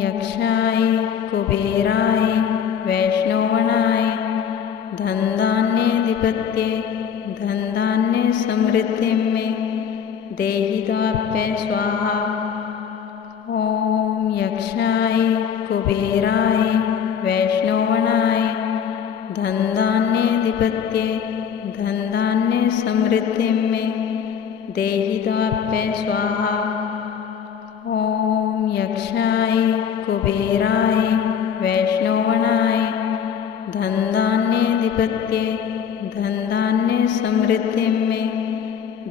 यक्षाय कुबेराय वैष्णवाय धनधान्याधिपत्ये धनधान्य समृद्धि में देहिदाप्य स्वाहा। ओम यक्षाय कुबेराय वैष्णवाय धनधान्याधिपत्ये धनधान्य समृद्धि में देहिदाप्य स्वाहा। ओम यक्षाय कुबेराय वैष्णवाय धनधान्याधिपत्ये धनधान्य समृद्धि में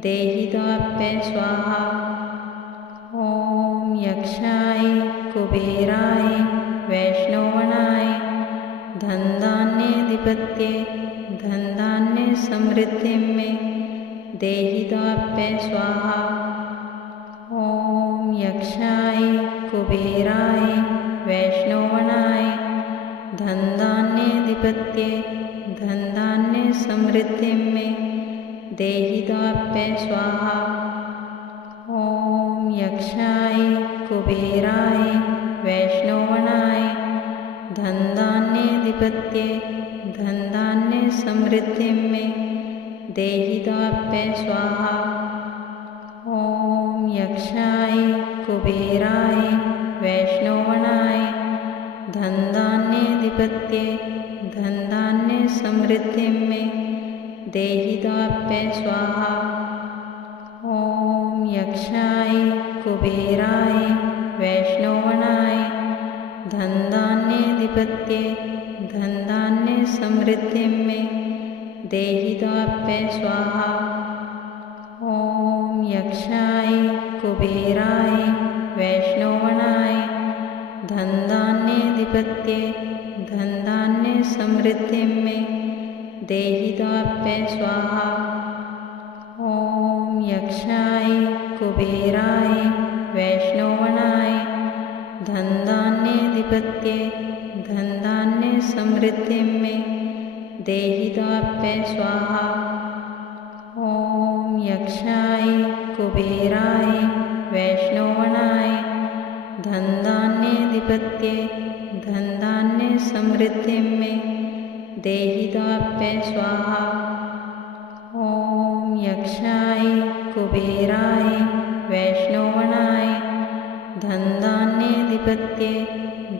देहिदाप्य स्वाहा। ओम यक्षाय कुबेराय वैष्णवाय धनधान्याधिपत्ये धनधान्य समृद्धि में देहिदाप्य स्वाहा। ओम यक्षाय कुबेराय वैष्णवाय धनधान्याधिपत्ये धनधान्य समृद्धि में देहिदाप्य स्वाहा। ओम यक्षाय कुबेराय वैष्णवाय धनधान्याधिपत्ये धनधान्य समृद्धि में देहिदाप्य स्वाहा। ओम यक्षाय कुबेराय वैष्णवाय धनधान्याधिपत्ये धनधान्य समृद्धि में देहिदाप्य स्वाहा। ओम यक्षाय कुबेराय वैष्णवाय धनधान्याधिपत्ये धनधान्य समृद्धि में देहिदाप्य स्वाहा। ओम यक्षाय कुबेराय वैष्णवाय धनधान्याधिपत्ये धनधान्य समृद्धि में देहिदाप्य स्वाहा। ओम यक्षाय कुबेराय वैष्णवाय धनधान्याधिपत्ये धनधान्य समृद्धि में देहिदाप्य स्वाहा। ओम यक्षाय कुबेराय वैष्णवाय धनधान्याधिपत्ये धनधान्य समृद्धि में देहिदाप्य स्वाहा। ओम यक्षाय कुबेराय वैष्णवाय धनधान्याधिपत्ये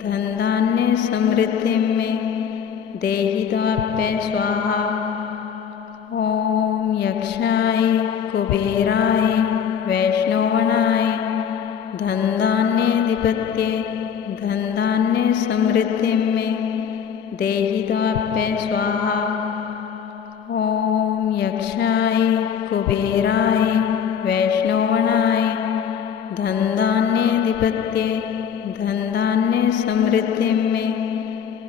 धनधान्य समृद्धि में देहिदाप्य स्वाहा। ओम यक्षाय कुबेराय वैष्णवाय धनधान्याधिपत्ये धनधान्य समृद्धि में देहिदाप्य स्वाहा। ओम यक्षाय कुबेराय वैष्णवाय धनधान्याधिपत्ये धनधान्य समृद्धि में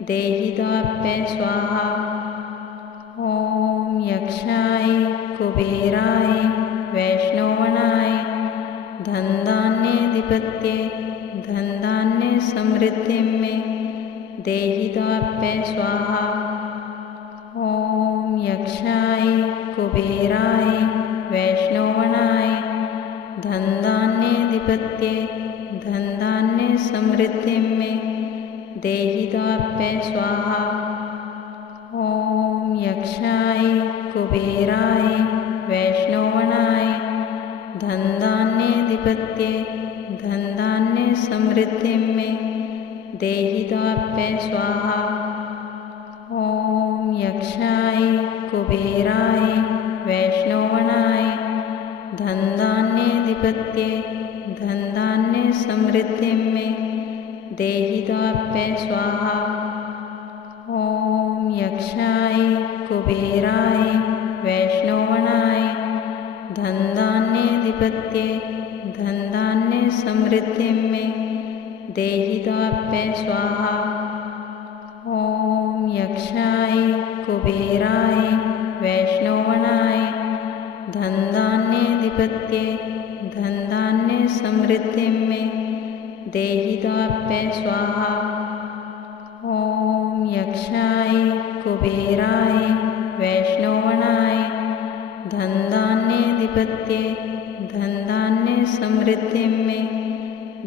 देहिदाप्य स्वाहा। ओम यक्षाय कुबेराय वैष्णवाय धनधान्याधिपत्ये धनधान्य समृद्धि में देहिदाप्य स्वाहा। ओम यक्षाय कुबेराय वैष्णवाय धनधान्याधिपत्ये धनधान्य समृद्धि में देहिदाप्य स्वाहा। ओम यक्षाय कुबेराय वैष्णवाय धनधान्याधिपत्ये धनधान्य समृद्धि में देहिदाप्य स्वाहा। ओम यक्षाय कुबेराय वैष्णवाय धनधान्याधिपत्ये धनधान्य समृद्धि में देहिदाप्य स्वाहा। ओम यक्षाय कुबेराय वैष्णवाय धनधान्याधिपत्ये धनधान्य समृद्धि में देहिदाप्य स्वाहा। ओम यक्षाय कुबेराय वैष्णवाय धनधान्याधिपत्ये धनधान्य समृद्धि में देहिदाप्य स्वाहा। ओम यक्षाय कुबेराय वैष्णवाय धनधान्याधिपत्ये धनधान्य समृद्धि में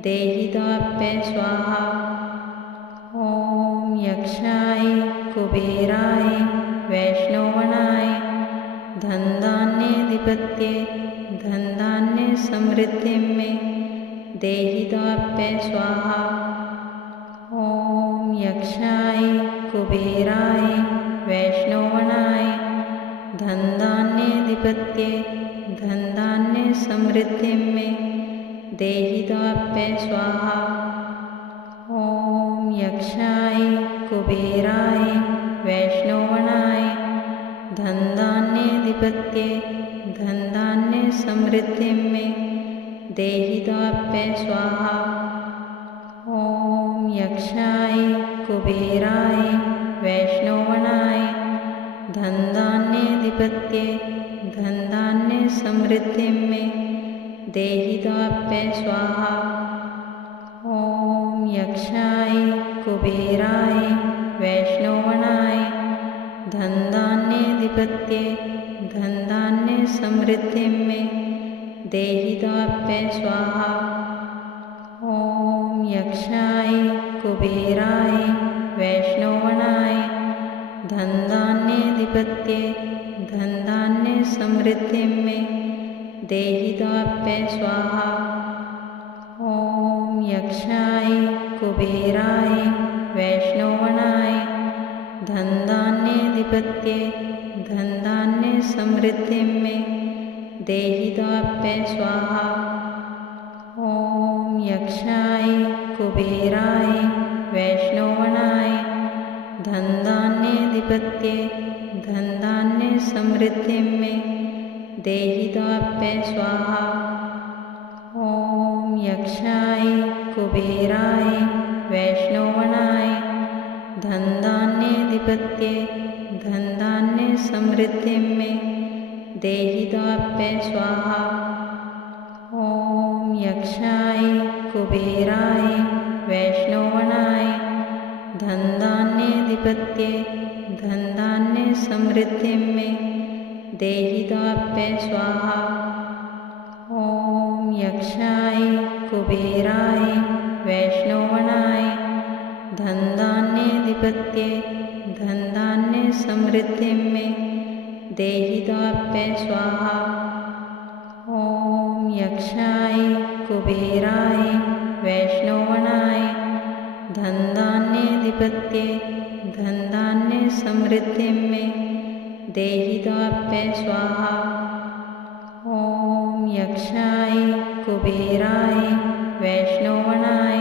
देहिदाप्य स्वाहा। ॐ यक्षाय कुबेराय वैष्णवनाय धनधान्याधिपत्ये धनधान्य समृद्धि में देहिदाप्य स्वाहा। ॐ यक्षाय कुबेराय वैष्णवनाय धनधान्याधिपत्ये धनधान्य समृद्धि में देहिदाप्य स्वाहा। ॐ यक्षाय कुबेराय वैष्णवनाय धनधान्याधिपत्ये धनधान्य समृद्धि में देहिदाप्य स्वाहा। ॐ यक्षाय कुबेराय वैष्णवनाय धनधान्याधिपत्ये धनधान्य समृद्धि में देहिदाप्य स्वाहा। ॐ यक्षाय कुबेराय वैष्णवनाय धनधान्याधिपत्ये धनधान्य समृद्धि में देहिदाप्य स्वाहा। ॐ यक्षाय कुबेराय वैष्णवनाय धनधान्याधिपत्ये धनधान्य समृद्धि में देहिदाप्य स्वाहा। ॐ यक्षाय कुबेराय वैष्णवनाय धनधान्याधिपत्ये धनधान्य समृद्धि में देहिदाप्य स्वाहा। ॐ यक्षाय कुबेराय वैष्णवनाय धनधान्याधिपत्ये धनधान्य समृद्धि में देहिदाप्य स्वाहा। ॐ यक्षाय कुबेराय वैष्णवनाय धनधान्याधिपत्ये धनधान्य समृद्धि में देहिदाप्य स्वाहा। ॐ यक्षाय कुबेराय वैष्णवनाय धनधान्याधिपत्ये धनधान्य समृद्धि में देहिदाप्य स्वाहा। ॐ यक्षाय कुबेराय वैष्णवनाय धनधान्याधिपत्ये धनधान्य समृद्धि में देहिदाप्य स्वाहा। ॐ यक्षाय कुबेराय वैष्णवनाय धनधान्याधिपत्ये धनधान्य समृद्धि में देहिदाप्य स्वाहा। ॐ यक्षाय कुबेराय वैष्णवनाय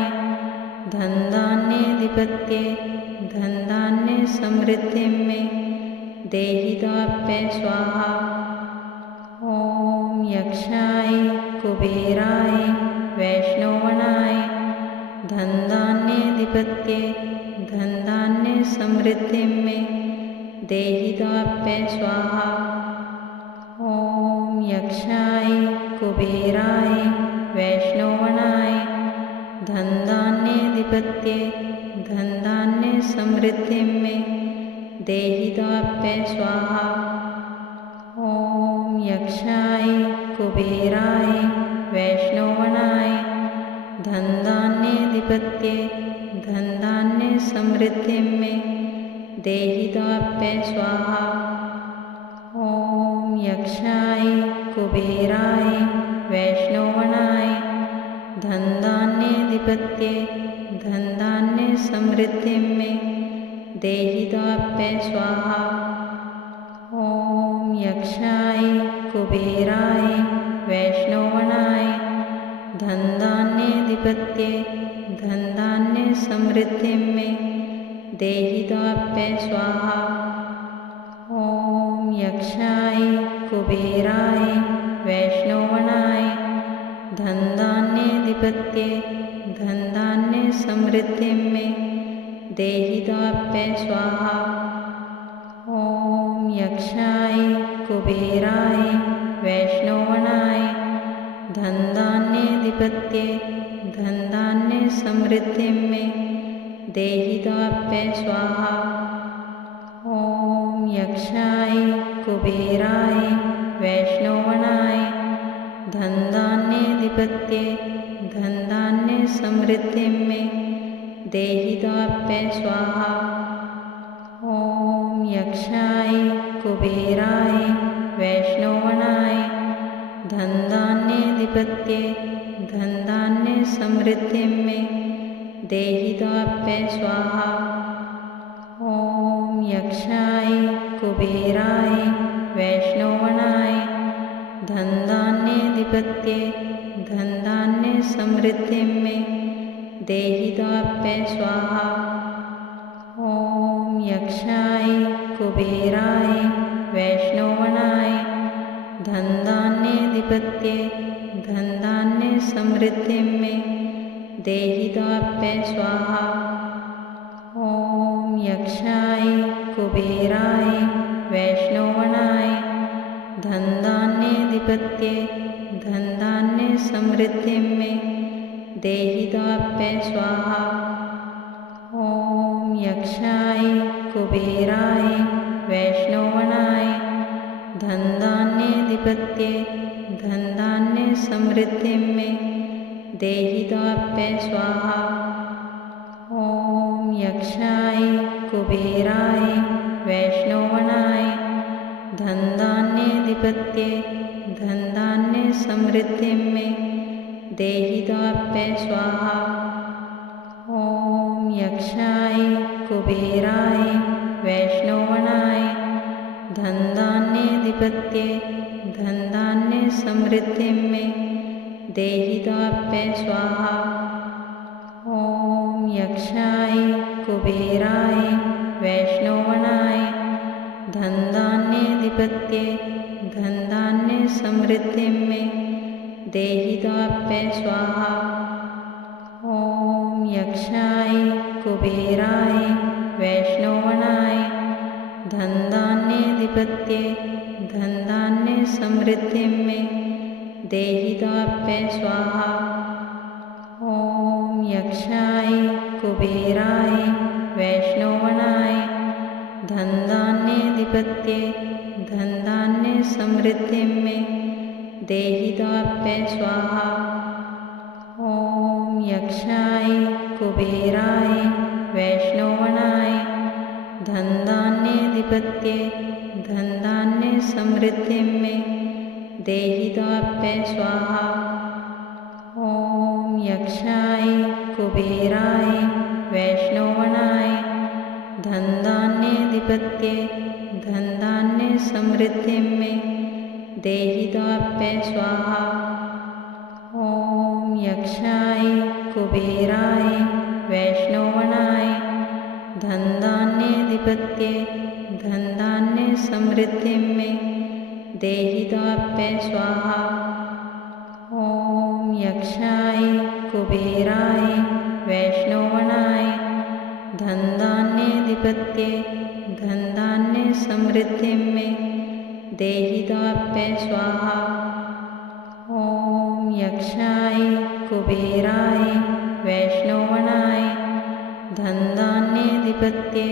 धनधान्याधिपत्ये धनधान्य समृद्धि में देहिदाप्य स्वाहा। ॐ यक्षाय कुबेराय वैष्णवनाय धनधान्याधिपत्ये धनधान्य समृद्धि में देहिदाप्य स्वाहा। ॐ यक्षाय कुबेराय वैष्णवनाय धनधान्याधिपत्ये धनधान्य समृद्धि में देहिदाप्य स्वाहा। ॐ यक्षाय कुबेराय वैष्णवनाय धनधान्याधिपत्ये धनधान्य समृद्धि में देहिदाप्य स्वाहा। ॐ यक्षाय कुबेराय वैष्णवनाय धनधान्याधिपत्ये धनधान्य समृद्धि में देहिदाप्य स्वाहा। ॐ यक्षाय कुबेराय वैष्णवनाय धनधान्याधिपत्ये धनधान्य समृद्धि में देहिदाप्य स्वाहा। ॐ यक्षाय कुबेराय वैष्णवनाय धनधान्याधिपत्ये धनधान्य समृद्धि में देहिदाप्य स्वाहा। ॐ यक्षाय कुबेराय वैष्णवनाय धनधान्याधिपत्ये धनधान्य समृद्धि में देहिदाप्य स्वाहा। ॐ यक्षाय कुबेराय वैष्णवनाय धनधान्याधिपत्ये धनधान्य धनधान्य समृद्धिं मे देहिदाप्य स्वाहा। ॐ यक्षाय कुबेराय वैष्णवाय धनधान्याधिपत्ये धनधान्य समृद्धिं मे देहिदाप्य स्वाहा। ॐ यक्षाय कुबेराय वैष्णवाय धनधान्याधिपत्ये धनधान्य समृद्धिं मे देहिदाप्य स्वाहा। ॐ यक्षाय कुबेराय वैष्णवाय धनधान्याधिपत्ये धनधान्य समृद्धिं मे देहिदाप्य स्वाहा। ॐ यक्षाय कुबेराय वैष्णवाय धनधान्याधिपत्ये धनधान्य समृद्धिं मे देहिदाप्य स्वाहा। ॐ यक्षाय कुबेराय वैष्णवाय धनधान्याधिपत्ये धनधान्य समृद्धिं मे देहिदाप्य स्वाहा। ॐ यक्षाय कुबेराय वैष्णवाय धनधान्याधिपत्ये धनधान्य समृद्धिं मे देहिदाप्य स्वाहा। ॐ यक्षाय कुबेराय वैष्णवाय धनधान्याधिपत्ये धनधान्य समृद्धिं मे देहिदाप्य स्वाहा। ॐ यक्षाय कुबेराय वैष्णवाय धनधान्याधिपत्ये धनधान्य समृद्धिं मे देहिदाप्य स्वाहा। ॐ यक्षाय कुबेराय वैष्णवाय धनधान्याधिपत्ये धनधान्य समृद्धिं मे देहिदाप्य स्वाहा। ॐ यक्षाय कुबेराय वैष्णवाय धनधान्याधिपत्ये धनधान्य समृद्धिं मे देहिदाप्य स्वाहा। ॐ यक्षाय कुबेराय वैष्णवाय धनधान्याधिपत्ये धनधान्य समृद्धिं मे देहिदाप्य स्वाहा। ॐ यक्षाय कुबेराय वैष्णवाय धनधान्याधिपत्ये धनधान्य समृद्धिं मे देहिदाप्य स्वाहा। ॐ यक्षाय कुबेराय वैष्णवाय धनधान्याधिपत्ये धनधान्य समृद्धिं मे देहिदाप्य स्वाहा। ॐ यक्षाय कुबेराय वैष्णवाय धनधान्याधिपत्ये धनधान्य समृद्धिं मे देहिदाप्य स्वाहा। ॐ यक्षाय कुबेराय वैष्णवाय धनधान्याधिपत्ये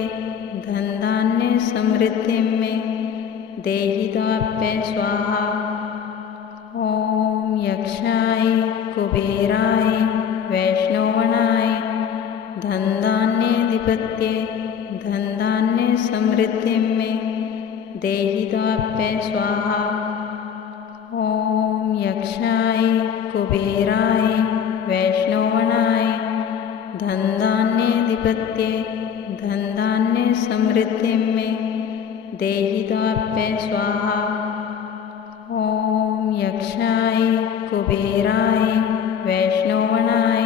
धनधान्य समृद्धिं मे देहिदाप्य स्वाहा। ॐ यक्षाय कुबेराय वैष्णवाय धनधान्याधिपत्ये धनधान्य समृद्धिं मे देहिदाप्य स्वाहा। ॐ यक्षाय कुबेराय वैष्णवाय धनधान्याधिपत्ये धनधान्य समृद्धिं मे देहिदाप्य स्वाहा। ॐ यक्षाय कुबेराय वैष्णवाय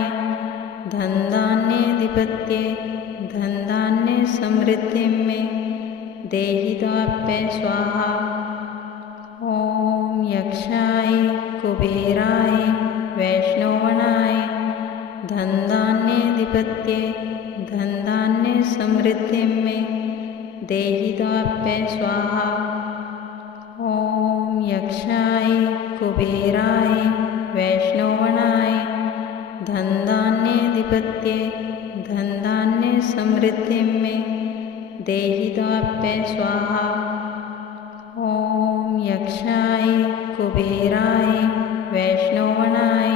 धनधान्याधिपत्ये धनधान्य समृद्धिं मे देहिदाप्य स्वाहा। ॐ यक्षाय कुबेराय वैष्णवाय धनधान्याधिपत्ये धनधान्य समृद्धिं मे देहिदाप्य स्वाहा। ॐ यक्षाय कुबेराय वैष्णवाय धनधान्याधिपत्ये धनधान्य समृद्धिं मे देहिदाप्य स्वाहा। ॐ यक्षाय कुबेराय वैष्णवाय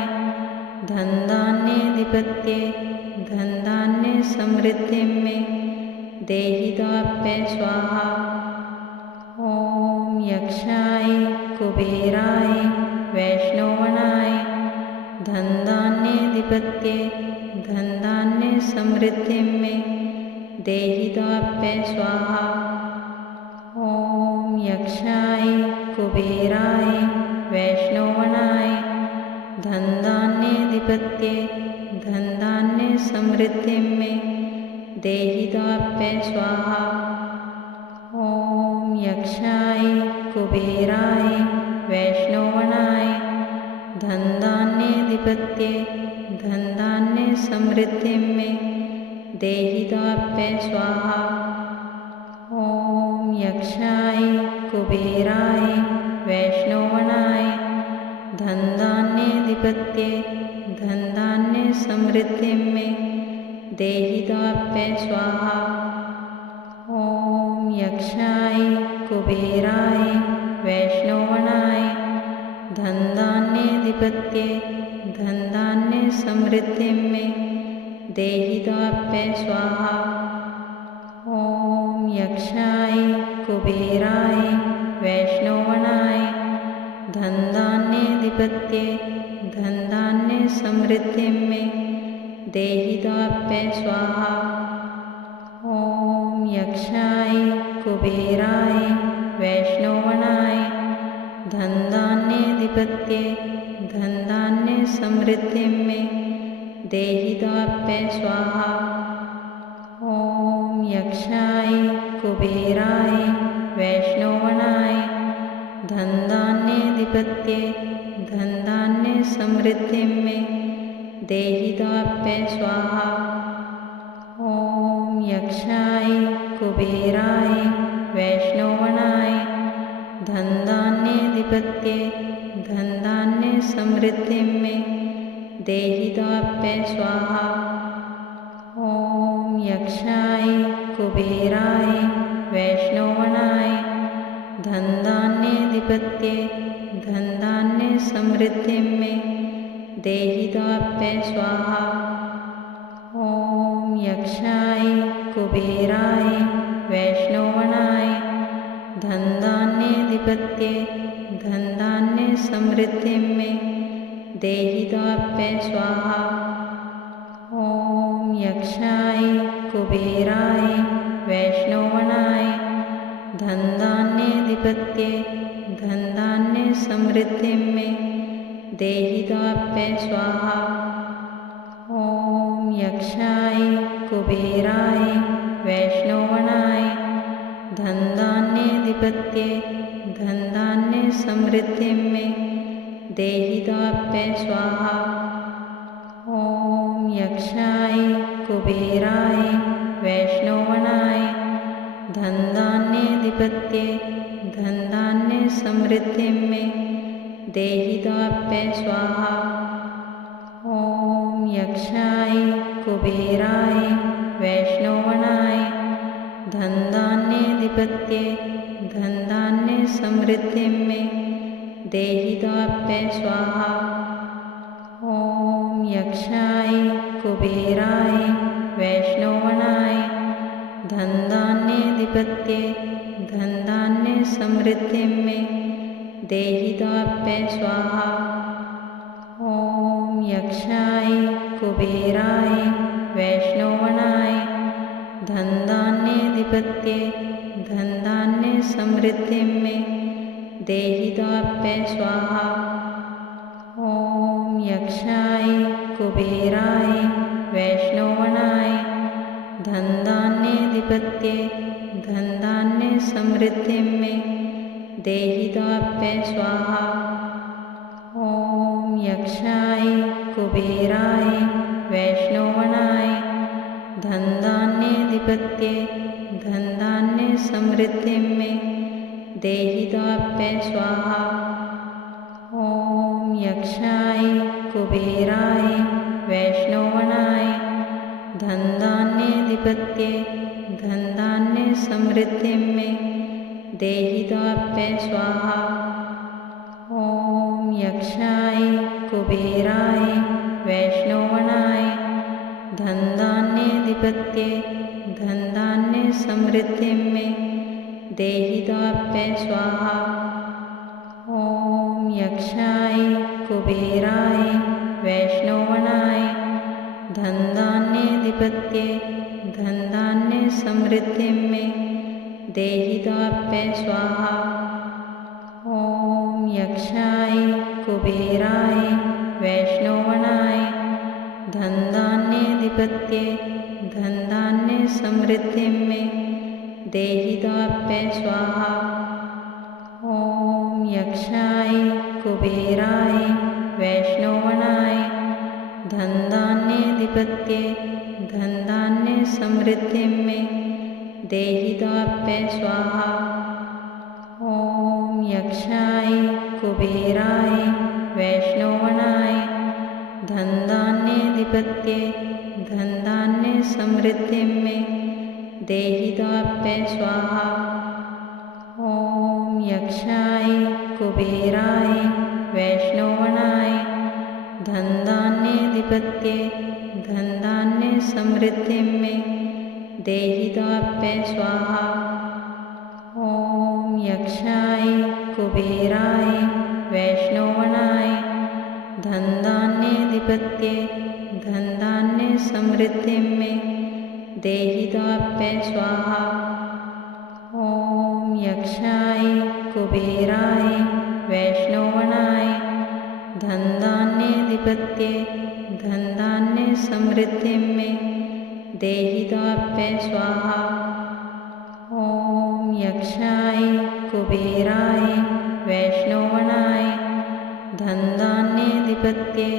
धनधान्याधिपत्ये धनधान्य समृद्धिं मे देहिताप्य स्वाहा। ॐ यक्षाय कुबेराय वैष्णवाय धनधान्याधिपत्ये धनधान्य समृद्धिं मे देहिताप्य स्वाहा। ॐ यक्षाय कुबेराय वैष्णवाय धनधान्याधिपत्ये धनधान्य समृद्धिं मे देहिताप्य स्वाहा। ॐ यक्षाय कुबेराय वैष्णवाय धनधान्याधिपत्ये धनधान्य समृद्धिं मे देहिताप्य स्वाहा। ॐ यक्षाय कुबेराय वैष्णवाय धनधान्याधिपत्ये धनधान्य समृद्धिं मे देहिताप्य स्वाहा। ॐ यक्षाय कुबेराय वैष्णवाय धनधान्याधिपत्ये धनधान्य समृद्धिं मे देहिताप्य स्वाहा। ॐ यक्षाय कुबेराय वैष्णवाय धनधान्याधिपत्ये धनधान्य समृद्धिं मे देहिताप्य स्वाहा। ॐ यक्षाय कुबेराय वैष्णवाय धनधान्याधिपत्ये धनधान्य समृद्धिं मे देहिताप्य स्वाहा। ॐ यक्षाय कुबेराय वैष्णवाय धनधान्याधिपत्ये धनधान्य समृद्धिं मे देहिताप्य स्वाहा। ॐ यक्षाय कुबेराय वैष्णवाय धनधान्याधिपत्ये धनधान्य समृद्धिं मे देहिताप्य स्वाहा। ॐ यक्षाय कुबेराय वैष्णवाय धनधान्याधिपत्ये धनधान्य समृद्धिं मे देहिताप्य स्वाहा। ॐ यक्षाय कुबेराय वैष्णवाय धनधान्याधिपत्ये धनधान्य समृद्धिं मे देहिताप्य स्वाहा। ॐ यक्षाय कुबेराय वैष्णवाय धनधान्याधिपत्ये धनधान्य समृद्धिं मे देहिताप्य स्वाहा। ॐ यक्षाय कुबेराय वैष्णवाय धनधान्याधिपत्ये धनधान्य समृद्धिं मे देहिताप्य स्वाहा। ॐ यक्षाय कुबेराय वैष्णवाय धनधान्याधिपत्ये धनधान्य समृद्धिं मे देहिताप्य स्वाहा। ॐ यक्षाय कुबेराय वैष्णवाय धनधान्याधिपत्ये धनधान्य समृद्धिं मे देहिताप्य स्वाहा। ॐ यक्षाय कुबेराय वैष्णवाय धनधान्याधिपत्ये धनधान्य समृद्धिं मे देहिताप्य स्वाहा। ॐ यक्षाय कुबेराय वैष्णवाय धनधान्याधिपत्ये धनधान्य समृद्धिं मे देहिताप्य स्वाहा। ॐ यक्षाय कुबेराय वैष्णवाय धनधान्याधिपत्ये धनधान्य समृद्धिं मे देहिताप्य स्वाहा। ॐ यक्षाय कुबेराय वैष्णवाय धनधान्याधिपत्ये धनधान्य समृद्धिं मे देहिताप्य स्वाहा। ॐ यक्षाय कुबेराय वैष्णवाय धनधान्याधिपत्ये धनधान्य समृद्धिं मे देहिताप्य स्वाहा। ॐ यक्षाय कुबेराय वैष्णोवणाय धनधान्याधिपत्ये धनधान्य समृद्धिं मे देहिदाप्य स्वाहा। ॐ यक्षाय कुबेराय वैष्णोवणाय धनधान्याधिपत्ये धनधान्य समृद्धिं मे देहिदाप्य स्वाहा। ॐ यक्षाय कुबेराय वैष्णोवणाय धनधान्याधिपत्ये धनधान्य समृद्धिं मे देहिदाप्य स्वाहा। ॐ यक्षाय कुबेराय वैष्णोवणाय धनधान्याधिपत्ये धनधान्य समृद्धिं मे देहिदाप्य स्वाहा। ॐ यक्षाय कुबेराय वैष्णोवणाय धनधान्याधिपत्ये धनधान्य समृद्धिं मे देहिदाप्य स्वाहा। ॐ यक्षाय कुबेराय वैष्णोवणाय धनधान्याधिपत्ये धनधान्य समृद्धिं मे देहिदाप्य स्वाहा। ॐ यक्षाय कुबेराय वैष्णोवणाय धनधान्याधिपत्ये धनधान्य समृद्धिं मे देहिदाप्य स्वाहा। ॐ यक्षाय कुबेराय वैष्णोवणाय धनधान्याधिपत्ये धनधान्य समृद्धिं मे देहिदाप्य स्वाहा। ॐ यक्षाय कुबेराय वैष्णोवणाय धनधान्याधिपत्ये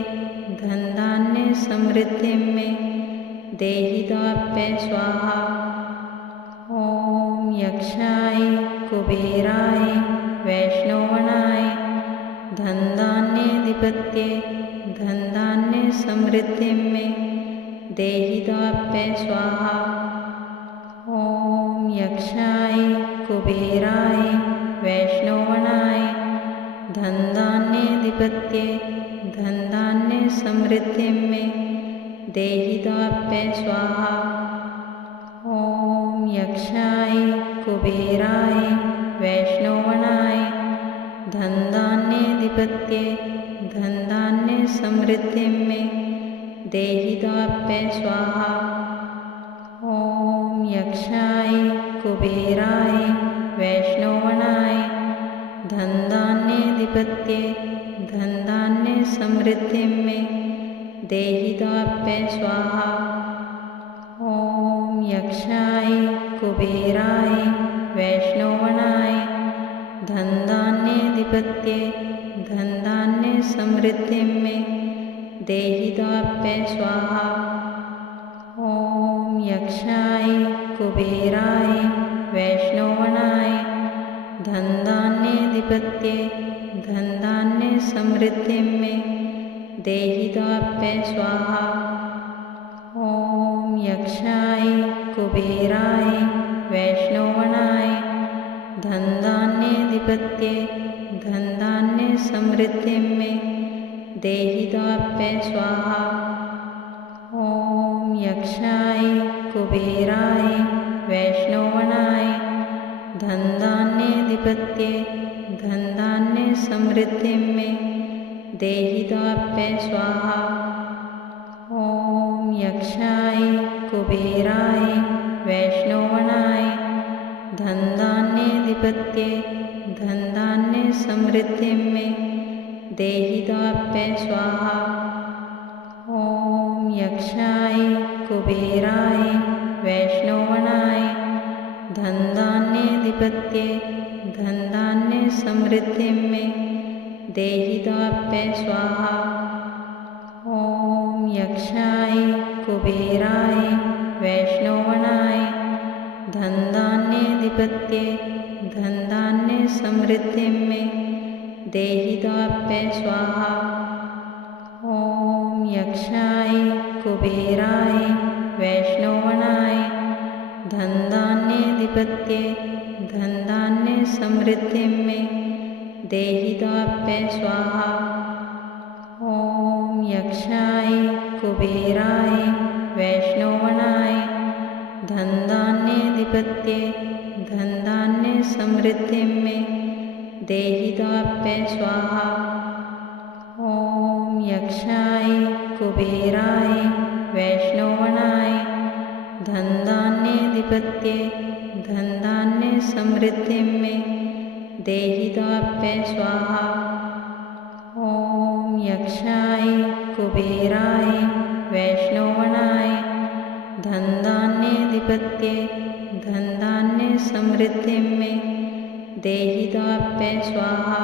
धनधान्य समृद्धिं मे देहिदाप्य स्वाहा। ॐ यक्षाय कुबेराय वैष्णोवणाय धनधान्याधिपत्ये धनधान्य समृद्धिं मे देहिदाप्य स्वाहा। ॐ यक्षाय कुबेराय वैष्णोवणाय धनधान्याधिपत्ये धनधान्य समृद्धिं मे देहिदाप्य स्वाहा। ॐ यक्षाय कुबेराय वैष्णोवणाय धनधान्याधिपत्ये धनधान्य समृद्धिं मे देहिदाप्य स्वाहा। ॐ यक्षाय कुबेराय वैष्णोवणाय धनधान्याधिपत्ये धनधान्य समृद्धिं मे देहिदाप्य स्वाहा। ॐ यक्षाय कुबेराय वैष्णोवणाय धनधान्याधिपत्ये धनधान्य समृद्धिं मे देहिदाप्य स्वाहा। ॐ यक्षाय कुबेराय वैष्णोवणाय धनधान्याधिपत्ये धनधान्य समृद्धिं मे देहिदाप्य स्वाहा। ॐ यक्षाय कुबेराय वैष्णोवणाय धनधान्याधिपत्ये धनधान्य समृद्धिं मे देहिदाप्य स्वाहा। ॐ यक्षाय कुबेराय वैष्णोवणाय धनधान्याधिपत्ये धनधान्य समृद्धिं मे देहिदाप्य स्वाहा। ॐ यक्षाय कुबेराय वैष्णोवणाय धनधान्याधिपत्ये धनधान्य समृद्धिं मे देहिदाप्य स्वाहा। ॐ यक्षाय कुबेराय वैष्णोवणाय धनधान्याधिपत्ये धनधान्य समृद्धिं मे देहिदाप्य स्वाहा। ॐ यक्षाय कुबेराय वैष्णोवणाय धनधान्याधिपत्ये धनधान्य समृद्धिं मे देहिदाप्य स्वाहा। ॐ यक्षाय कुबेराय वैष्णोवणाय धनधान्याधिपत्ये धनधान्य समृद्धिं मे देहिदाप्य स्वाहा। ॐ यक्षाय कुबेराय वैष्णवनाय धनधान्याधिपत्ये धनधान्य समृद्धि में देहिदाप्य स्वाहा। ओम यक्षाय कुबेराय वैष्णवनाय धनधान्याधिपत्ये धनधान्य समृद्धि में देहिदाप्य स्वाहा। ओम यक्षाय कुबेराय वैष्णवनाय धनधान्याधिपत्ये धनधान्य समृद्धि में देहिदाप्य स्वाहा।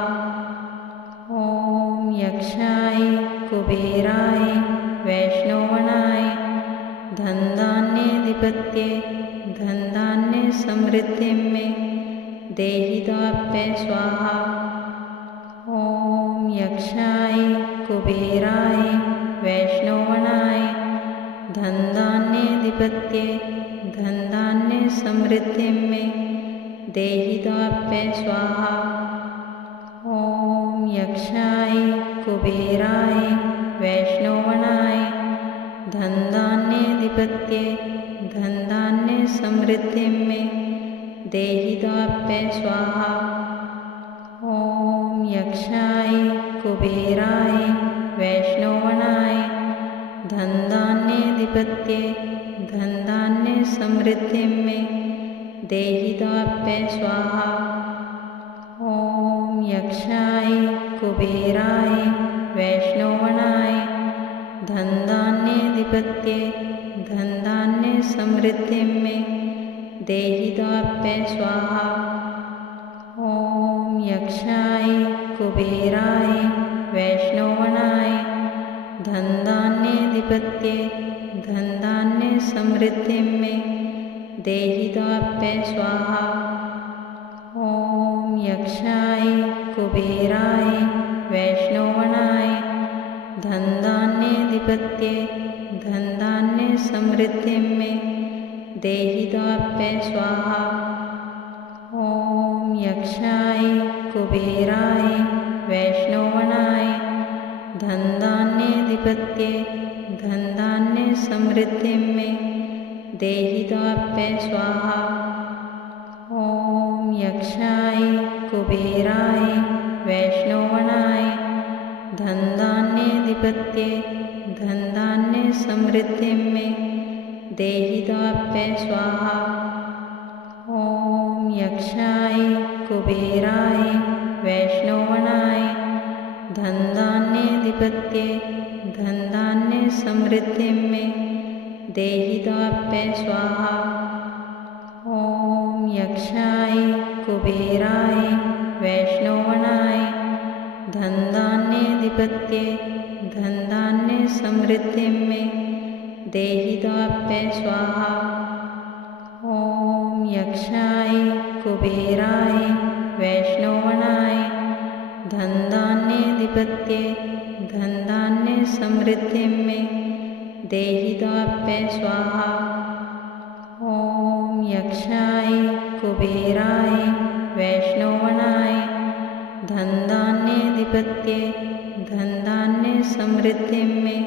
ओम यक्षाय कुबेराय वैष्णवनाय धनधान्याधिपत्ये धनधान्य समृद्धि में देहिदाप्य स्वाहा। ओम यक्षाय कुबेराय वैष्णवनाय धनधान्याधिपत्ये धनधान्य समृद्धि में देहिदाप्य स्वाहा। ओम यक्षाय कुबेराय वैष्णवनाय धनधान्याधिपत्ये धनधान्य समृद्धि में देहिदाप्य स्वाहा। ओम यक्षाय कुबेराय वैष्णवनाय धनधान्याधिपत्ये धनधान्य समृद्धि में देहिदाप्य स्वाहा। ओम यक्षाय कुबेराय वैष्णवनाय धनधान्याधिपत्ये धनधान्य समृद्धि में देहिदाप्य स्वाहा। ओम यक्षाय कुबेराय वैष्णवनाय धनधान्याधिपत्ये धनधान्य समृद्धि में देहिदाप्य स्वाहा। ओम यक्षाय कुबेराय वैष्णवनाय धनधान्याधिपत्ये धनधान्य समृद्धि में देहिदाप्य स्वाहा। ओम यक्षाय कुबेराय वैष्णवनाय धनधान्याधिपत्ये धनधान्य समृद्धि में देहिदाप्य स्वाहा। ओम यक्षाय कुबेराय वैष्णवनाय धनधान्याधिपत्ये धनधान्य समृद्धि में देहिदाप्य स्वाहा। ओम यक्षाय कुबेराय वैष्णवनाय धनधान्याधिपत्ये धनधान्य समृद्धि में देहिदाप्य स्वाहा। ओम यक्षाय कुबेराय वैष्णवनाय धनधान्याधिपत्ये धनधान्य समृद्धि में देहिदाप्य स्वाहा। ओम यक्षाय कुबेराय वैष्णवनाय धनधान्याधिपत्ये धनधान्य समृद्धि में देहिदाप्य स्वाहा। ओम यक्षाय कुबेराय वैष्णवनाय धनधान्याधिपत्ये धनधान्य समृद्धि में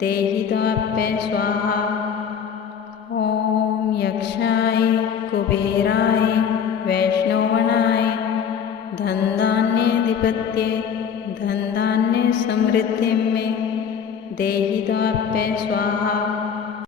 देहिदाप्य स्वाहा। ओम यक्षाय कुबेराय वैष्णवनाय धनधान्याधिपत्ये धनधान्य समृद्धि में देहिदाप्य स्वाहा।